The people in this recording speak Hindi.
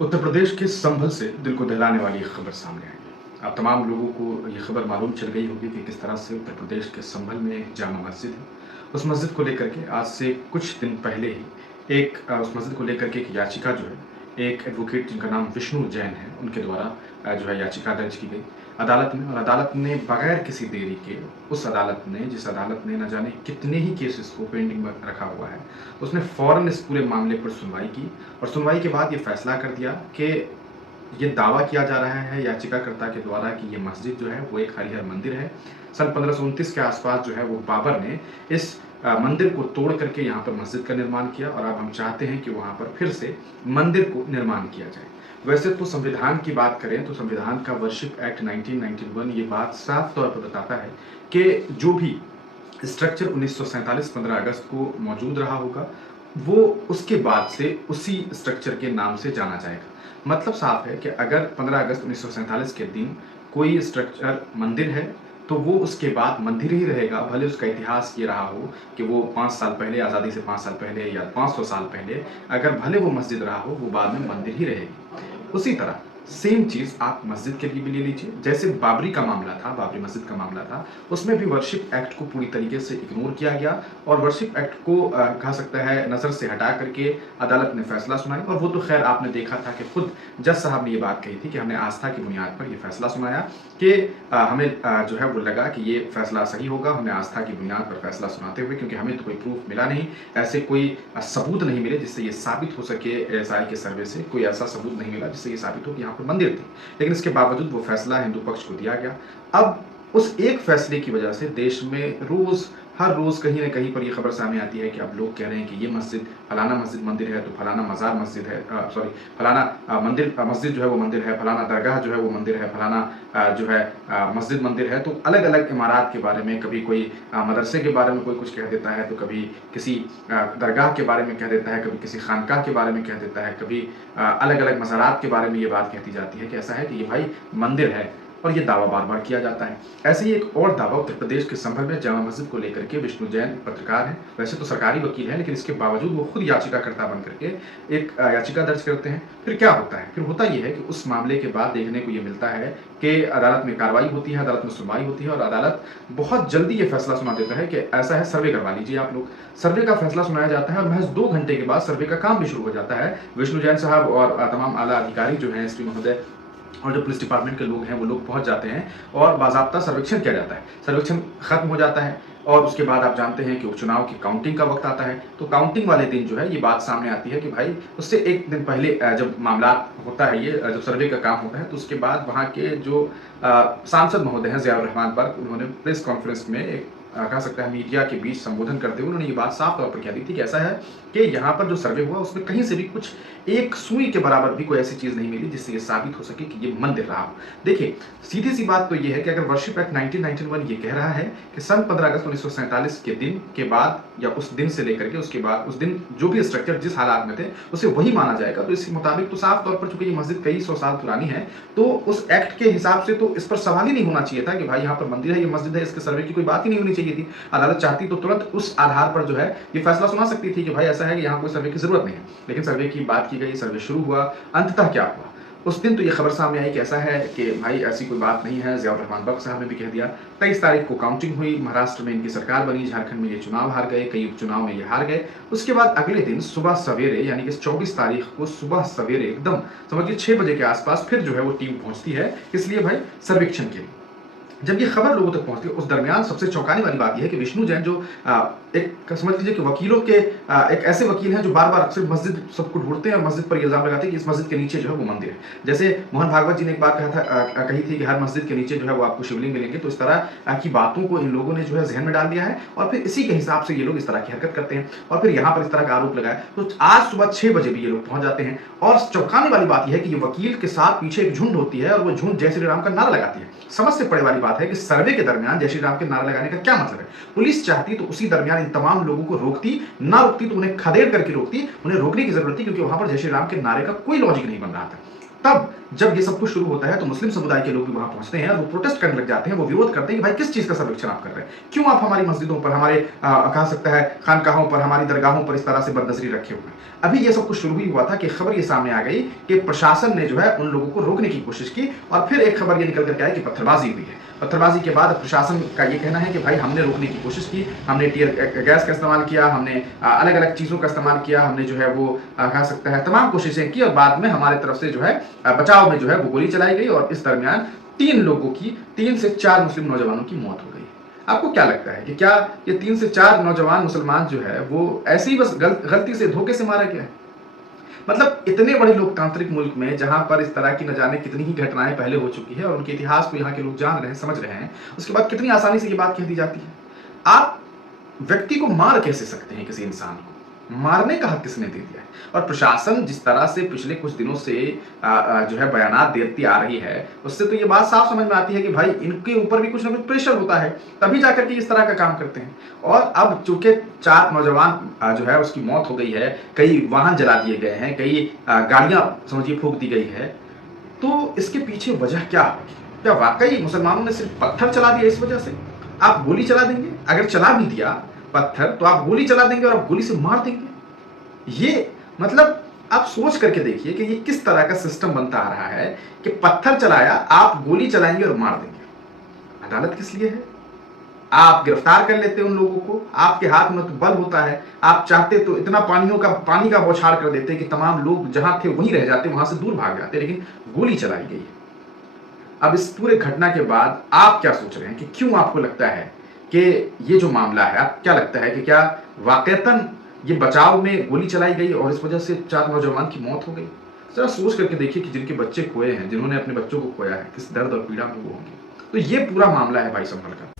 उत्तर प्रदेश के संभल से दिल को दहलाने वाली एक खबर सामने आई है। अब तमाम लोगों को ये खबर मालूम चल गई होगी कि किस तरह से उत्तर प्रदेश के संभल में एक जामा मस्जिद है। उस मस्जिद को लेकर के आज से कुछ दिन पहले ही उस मस्जिद को लेकर के एक याचिका जो है, एक एडवोकेट जिनका नाम विष्णु जैन है, उनके द्वारा जो है याचिका दर्ज की गई अदालत में। और अदालत ने बगैर किसी देरी के, जिस अदालत ने न जाने कितने ही केसेस को पेंडिंग में रखा हुआ है, उसने फ़ौरन इस पूरे मामले पर सुनवाई की और सुनवाई के बाद ये फैसला कर दिया कि ये दावा किया जा रहा है याचिकाकर्ता के द्वारा कि ये मस्जिद जो है वो एक हरिहर मंदिर है। सन 1529 के आसपास जो है वो बाबर ने इस मंदिर को तोड़ करके यहाँ पर मस्जिद का निर्माण किया और अब हम चाहते हैं कि वहाँ पर फिर से मंदिर को निर्माण किया जाए। वैसे तो संविधान की बात करें तो संविधान का वर्शिप एक्ट 1991 ये बात साफ तौर पर बताता है कि जो भी स्ट्रक्चर 1947 15 अगस्त को मौजूद रहा होगा वो उसके बाद से उसी स्ट्रक्चर के नाम से जाना जाएगा। मतलब साफ है कि अगर 15 अगस्त 1947 के दिन कोई स्ट्रक्चर मंदिर है तो वो उसके बाद मंदिर ही रहेगा, भले उसका इतिहास ये रहा हो कि वो 5 साल पहले, आज़ादी से 5 साल पहले या 500 साल पहले, अगर भले वो मस्जिद रहा हो वो बाद में मंदिर ही रहेगी। उसी तरह सेम चीज़ आप मस्जिद के लिए भी ले लीजिए। जैसे बाबरी का मामला था, बाबरी मस्जिद का मामला था, उसमें भी वर्शिप एक्ट को पूरी तरीके से इग्नोर किया गया और वर्शिप एक्ट को कहा सकता है नज़र से हटा करके अदालत ने फैसला सुनाया। और वो तो खैर आपने देखा था कि खुद जज साहब ने ये बात कही थी कि हमने आस्था की बुनियाद पर ये फैसला सुनाया कि हमें जो है वो लगा कि ये फैसला सही होगा। हमने आस्था की बुनियाद पर फैसला सुनाते हुए, क्योंकि हमें तो कोई प्रूफ मिला नहीं, ऐसे कोई सबूत नहीं मिले जिससे ये साबित हो सके, एएसआई के सर्वे से कोई ऐसा सबूत नहीं मिला जिससे ये साबित हो कि यहाँ पर मंदिर थी। लेकिन इसके बावजूद वो फैसला हिंदू पक्ष को दिया गया। अब उस एक फैसले की वजह से देश में हर रोज कहीं न कहीं पर ये खबर सामने आती है कि अब लोग कह रहे हैं कि ये मस्जिद फलाना मस्जिद मंदिर है तो फलाना मज़ार मस्जिद है, फलाना मस्जिद जो है वो मंदिर है, फलाना दरगाह जो है वो मंदिर है, फलाना जो है मस्जिद मंदिर है। तो अलग-अलग इमारत के बारे में, कभी कोई मदरसे के बारे में कोई कुछ कह देता है, तो कभी किसी दरगाह के बारे में कह देता है, कभी किसी खानकाह के बारे में कह देता है, कभी अलग-अलग मज़ारात के बारे में ये बात कहती जाती है कि ऐसा है कि ये भाई मंदिर है, और ये दावा बार-बार किया जाता है। ऐसे ही एक और दावा उत्तर प्रदेश के संभल में जामा मस्जिद को लेकर के विष्णु जैन पत्रकार हैं, वैसे तो सरकारी वकील हैं, लेकिन इसके बावजूद वो खुद याचिकाकर्ता बन करके एक याचिका दर्ज करते हैं। फिर क्या होता है? फिर होता ये है कि उस मामले के बाद देखने को ये मिलता है कि अदालत में कार्रवाई होती है, अदालत में सुनवाई होती है और अदालत बहुत जल्दी ये फैसला सुना देता है कि ऐसा है, सर्वे करवा लीजिए आप लोग। सर्वे का फैसला सुनाया जाता है और महज 2 घंटे के बाद सर्वे का काम भी शुरू हो जाता है। विष्णु जैन साहब और तमाम आला अधिकारी जो हैं, एसपी महोदय और जो पुलिस डिपार्टमेंट के लोग हैं, वो लोग पहुंच जाते हैं और बाज़ाब्ता सर्वेक्षण किया जाता है। सर्वेक्षण खत्म हो जाता है और उसके बाद आप जानते हैं कि उपचुनाव की काउंटिंग का वक्त आता है। तो काउंटिंग वाले दिन जो है ये बात सामने आती है कि भाई उससे 1 दिन पहले जब मामला होता है, ये जब सर्वे का काम होता है, तो उसके बाद वहाँ के जो सांसद महोदय हैं ज़ियाउर रहमान बर्क, उन्होंने प्रेस कॉन्फ्रेंस में एक कह सकता है मीडिया के बीच संबोधन करते हुए उन्होंने ये बात साफ तौर पर कह दी थी कि ऐसा है कि यहाँ पर जो सर्वे हुआ उसमें कहीं से भी कुछ एक सुई के बराबर भी कोई ऐसी चीज़ नहीं मिली जिससे ये साबित हो सके कि ये मंदिर रहा हो। देखिए, सीधी सी बात तो ये है कि अगर वर्शिप एक्ट 1991 ये कह रहा है कि सन 15 अगस्त 1947 के दिन के बाद या उस दिन से लेकर के उसके बाद उस दिन जो भी स्ट्रक्चर जिस हालात में थे उसे वही माना जाएगा, तो इसके मुताबिक तो साफ तौर पर चूंकि ये मस्जिद कई 100 साल पुरानी है तो उस एक्ट के हिसाब से तो इस पर सवाल ही नहीं होना चाहिए था कि भाई यहाँ पर मंदिर है, ये मस्जिद है, इसके सर्वे की कोई बात ही नहीं होनी चाहिए थी। अदालत चाहती तो तुरंत उस आधार पर जो है ये फैसला सुना सकती थी कि भाई ऐसा है कि यहाँ कोई सर्वे की जरूरत नहीं है। लेकिन सर्वे की बात की गई, सर्वे शुरू हुआ, अंततः क्या हुआ उस दिन तो ये खबर सामने आई कि ऐसा है कि भाई ऐसी कोई बात नहीं है। ज़ियाउर रहमान बर्क साहब ने भी कह दिया। 23 तारीख को काउंटिंग हुई, महाराष्ट्र में इनकी सरकार बनी, झारखंड में ये चुनाव हार गए, कई उपचुनाव में ये हार गए। उसके बाद अगले दिन सुबह सवेरे, यानी कि 24 तारीख को सुबह सवेरे एकदम समझिए 6 बजे के आसपास फिर जो है वो टीम पहुंचती है, इसलिए भाई सर्वेक्षण के लिए। जब ये खबर लोगों तक पहुंचती है उस दरमियान सबसे चौंकाने वाली बात यह है कि विष्णु जैन जो एक समझ लीजिए कि वकीलों के एक ऐसे वकील हैं जो बार-बार अक्सर मस्जिद सबको ढूंढते हैं और मस्जिद पर इल्जाम लगाते हैं कि इस मस्जिद के नीचे जो है वो मंदिर है। जैसे मोहन भागवत जी ने एक बात कही थी कि हर मस्जिद के नीचे जो है वो आपको शिवलिंग मिलेंगे। तो इस तरह की बातों को इन लोगों ने जो है जहन में डाल दिया है और फिर इसी के हिसाब से ये लोग इस तरह की हरकत करते हैं और फिर यहाँ पर इस तरह का आरोप लगाया। तो आज सुबह 6 बजे भी ये लोग पहुंच जाते हैं और चौंकाने वाली बात यह है कि ये वकील के साथ पीछे एक झुंड होती है और वो झुंड जय श्री राम का नारा लगाती है। समझ से पड़े वाली बात है कि सर्वे के दरमियान जय श्री राम के नारा लगाने का क्या मतलब है? पुलिस चाहती तो उसी दरमियान इन तमाम लोगों को रोकती, ना रोकती तो उन्हें खदेड़ करके रोकती। उन्हें रोकने की जरूरत थी क्योंकि वहां पर जय श्री राम के नारे का कोई लॉजिक नहीं बन रहा था। तब जब ये सब कुछ शुरू होता है तो मुस्लिम समुदाय के लोग भी वहां पहुंचते हैं और वो प्रोटेस्ट करने लग जाते हैं, वो विरोध करते हैं कि भाई किस चीज का सर्वेक्षण आप कर रहे हैं, क्यों आप हमारी मस्जिदों पर, हमारे कहा सकता है खानकाहों पर, हमारी दरगाहों पर इस तरह से बदनजरी रखे हुए हैं। अभी ये सब कुछ शुरू ही हुआ था कि खबर ये सामने आ गई कि प्रशासन ने जो है उन लोगों को रोकने की कोशिश की और फिर एक खबर ये निकल करके आई कि पत्थरबाजी हुई है। पत्थरबाजी के बाद प्रशासन का ये कहना है कि भाई हमने रोकने की कोशिश की, हमने टीयर गैस का इस्तेमाल किया, हमने अलग अलग चीज़ों का इस्तेमाल किया, हमने जो है वो कह सकता है तमाम कोशिशें की और बाद में हमारे तरफ से जो है बचाव में जो है वो गोली चलाई गई और इस दरमियान 3 से 4 मुस्लिम नौजवानों की मौत हो गई। आपको क्या लगता है कि क्या ये 3 से 4 नौजवान मुसलमान जो है वो ऐसे ही बस गलती से, धोखे से मारा गया है? मतलब इतने बड़े लोकतांत्रिक मुल्क में जहां पर इस तरह की न जाने कितनी ही घटनाएं पहले हो चुकी है और उनके इतिहास को यहाँ के लोग जान रहे हैं, समझ रहे हैं, उसके बाद कितनी आसानी से ये बात कह दी जाती है। आप व्यक्ति को मार कैसे सकते हैं? किसी इंसान को मारने का हक किसने दे दिया है? और प्रशासन जिस तरह से पिछले कुछ दिनों से जो है बयानात देती आ रही है, उससे तो ये बात साफ समझ में आती है कि भाई इनके ऊपर भी कुछ ना कुछ प्रेशर होता है, तभी जाकर के इस तरह का काम करते हैं। और अब चूंकि 4 नौजवान जो है उसकी मौत हो गई है, कई वाहन जला दिए गए हैं, कई गाड़ियां समझिए फूंक दी गई है, तो इसके पीछे वजह क्या होगी? क्या वाकई मुसलमानों ने सिर्फ पत्थर चला दिया इस वजह से? आप गोली चला देंगे? अगर चला भी दिया पत्थर तो आप गोली चला देंगे और आप गोली से मार देंगे? ये मतलब आप सोच करके देखिए कि ये किस तरह का सिस्टम बनता आ रहा है कि पत्थर चलाया, आप गोली चलाएंगे और मार देंगे। अदालत किस लिए है? आप गिरफ्तार कर लेते उन लोगों को, आपके हाथ में तो बल होता है, आप चाहते तो इतना पानी का बौछार कर देते कि तमाम लोग जहां थे वहीं रह जाते, वहां से दूर भाग जाते, लेकिन गोली चलाई गई है। अब इस पूरे घटना के बाद आप क्या सोच रहे हैं कि क्यों आपको लगता है कि ये जो मामला है, आप क्या लगता है कि क्या वाकईतन ये बचाव में गोली चलाई गई और इस वजह से 4 नौजवान की मौत हो गई? जरा सोच करके देखिए कि जिनके बच्चे खोए हैं, जिन्होंने अपने बच्चों को खोया है, किस दर्द और पीड़ा में वो होंगे। तो ये पूरा मामला है भाई संभल का।